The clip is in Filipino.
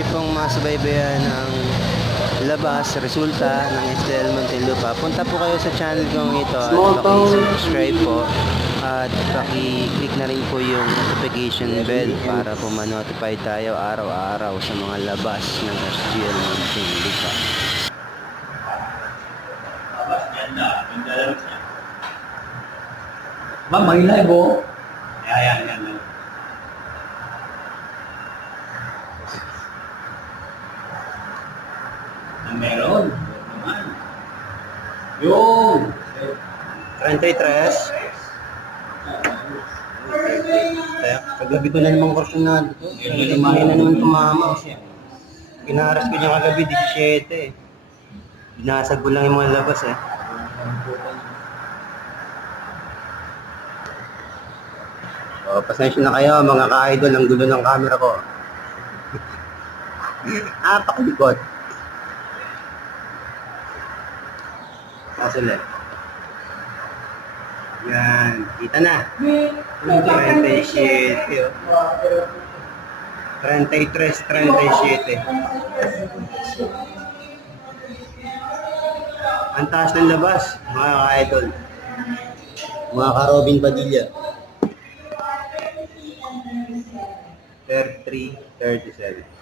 niyo pong masubaybayan ang labas, resulta ng STL Muntinlupa, punta po kayo sa channel kong ito at paki-subscribe po at paki-click na rin po yung notification bell para po ma-notify tayo araw-araw sa mga labas ng STL Muntinlupa. Ma'am, may live oh. Yan. Meron. Naman. Yung 33. Kagabi ko na naman kursunado to. Hindi na naman tumama. Pinaharas ko niya kagabi, 17 eh. Binasag ko lang yung mga labas eh. Pasensya na kayo mga ka-idol, ang gulo ng camera ko. Paklikot. Kaso lang. Yan, kita na. 37 oh. 33, 37. Ang taas ng labas, mga ka-idol. Mga ka-Robin Padilla. 33, 37.